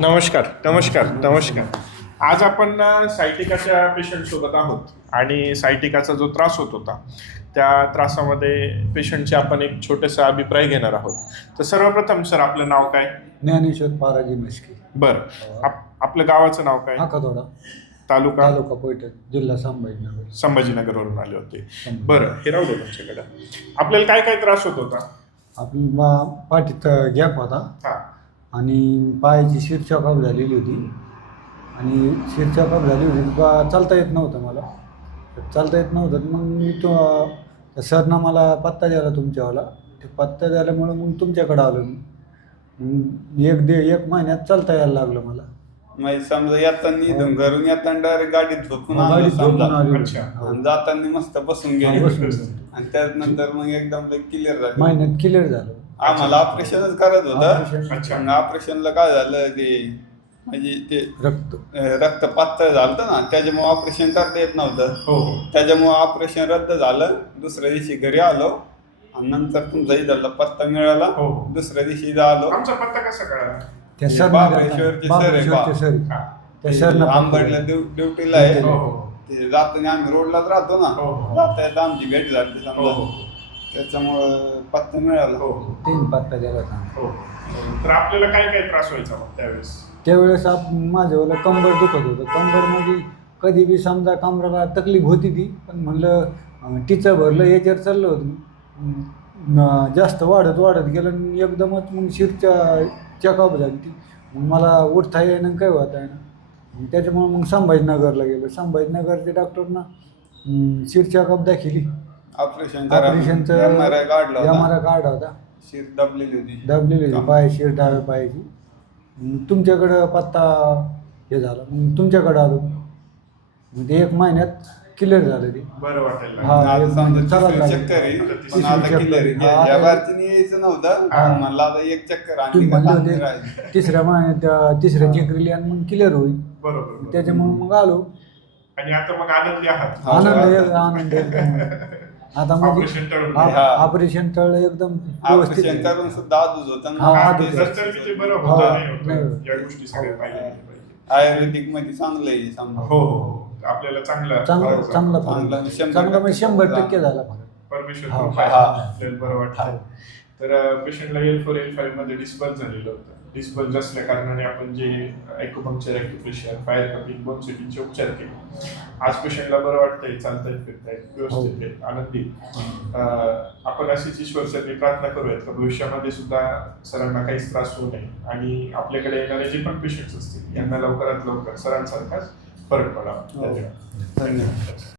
नमस्कार नमस्कार नमस्कार. आज आपण सायटिकाच्या पेशंट सोबत आहोत. आणि सायटिकाचा जो त्रास होत होता त्या त्रासामध्ये पेशंटचे आपण एक छोटासा अभिप्राय घेणार आहोत. तर सर्वप्रथम सर आपलं नाव काय? ज्ञानेश्वर पाराजी म्हस्की बरं. आप आपलं गावाचं नाव काय? आखातोडा तालुका? तालुका पैठण जिल्हा संभाजीनगर. संभाजीनगरवरून आले होते. बरं हे राहू दे तुमच्याकडं. आपल्याला काय काय त्रास होत होता? आपली मा पाठीत गॅप होता. हा. आणि पायाची शिरछाकाप झालेली होती. आणि शिरछाकाप झाली होती बा चालता येत नव्हतं मला. चालता येत नव्हतं मग मी तो त्या सरनं मला पत्ता द्यायला तुमच्यावाला. ते पत्ता झाल्यामुळं मग तुमच्याकडं आलो मी. मग एक दे एक महिन्यात चालता यायला लागलं मला. म्हणजे समजा येताना इथून घरून येताना डायरेक्ट गाडीत झोपून आलो गाडीत झोपून समजा. आलो. अच्छा. आणि जाताना मस्त बसून हा, गेले. बसून गेले. आणि त्यानंतर मग एकदम क्लिअर झालं. महिन्यात क्लिअर झालं. आम्हाला ऑपरेशनच करत होतं. Operation. अच्छा. मग ऑपरेशनला काय झालं ते म्हणजे ते रक्त. अं, रक्त पातळ झालं ना. त्याच्यामुळे ऑपरेशन करता येत नव्हतं. हो हो. त्याच्यामुळे ऑपरेशन रद्द झालं. दुसऱ्या दिवशी घरी आलो. आणि नंतर तुमचा इथला पत्ता मिळाला. हो, हो. दुसऱ्या दिवशी इथं आलो. आमचा पत्ता कसा कळाला? हे बाबळेश्वरचे सर आहे बाबळेश्वरचे बा. सर. आहे. हा. त्या सरनं आंबडला ड्युटीला आहे. हो हो. ते जाताना आम्ही रोडलाच राहतो ना. हो, हो. जाता येता आमची भेट झाली हो हो. समजा त्याच्यामुळं पत्ता मिळाला. हो हो. तीन पत्ता दिला होता. हो. तर आपल्याला काय काय त्रास व्हायचा मग त्यावेळेस? त्यावेळेस आप माझ्यावाला कंबर दुखत होतं. कंबर म्हणजे कधी बी समजा कमराला तकलीफ होती ती पण म्हणलं अं, टिचं भरलं याच्यावर चाललं होतं. अं, न- जास्त वाढत वाढत गेलं आणि एकदमच मग शिरच्या चेकअप झाली ती मग मला उठता येईना काय होता येईना मग त्याच्यामुळे मग संभाजीनगरला गेलो. संभाजीनगरच्या डॉक्टरना शिर चेकअप दाखिली. ऑपरेशन ऑपरेशनचं एम आर आय काढला आर होता. शीर दबलेली होती. दाबलेली होती. पायाची डाव्या पायाची. मग तुमच्याकडं पत्ता हे झाला. मग तुमच्याकडं आलो. मग ते एक महिन्यात क्लिअर झालं ते बरं वाटायला हा. लागलं. आता समजा चला तिसरी लागली. चक्कर आहे तिसरी पण आता चक्कर. क्लिअर आहे हा, या आता- बारतीने यायचं नव्हतं हा. म्हणलं आता एक चक्कर तुम्ही होते. तिसऱ्या महिन्यात तिसऱ्या चक्रीली आणि मग क्लिअर होईल बरोबर. त्याच्यामुळे मग आलो आणि आता मग आनंदी आहात हा. आनंद एक- आनंद एकदम. आता ऑपरेशन म्हणजे टळून हा. ऑपरेशन तळ एकदम व्यवस्थित ऑपरेशन आहे. करून सुद्धा आजूच होतं हा, ना हा, आधीच ते आहे. जर तर ते बरं होतं नाही नाही होतं होत. या गोष्टी सगळ्या पाहिल्या गेल्या पाहिजे आयुर्वेदिकमध्ये चांगलं आहे समजा हो हो हो. आपल्याला चांगला चांगला फरक चांगला फरक शंभर चांगला म्हणजे शंभर. टक्के झाला फरक. परमेश्वर हा, कृपा आहे. हा. आपल्याला बरं वाटतं. तर पेशंटला एल फोर एल फाईव्हमध्ये डिस्बर्स झालेलं होतं. डिस्बर्स असल्या कारणाने आपण जे acupuncture acupressure fire cupping bone सेटिंगचे उपचार केले. आज पेशंटला बरं वाटतंय चालतंय फिरताय व्यवस्थित आहे आनंदी अं, आपण अशीच ईश्वर सरनी प्रार्थना करूयात का? भविष्यामध्ये सुद्धा सरांना काहीच त्रास होऊ नये. आणि आपल्याकडे येणारे जे पण पेशंट्स असतील यांना लवकरात लवकर सरांसारखाच फरक पडावा हो. धन्यवाद धन्यवाद.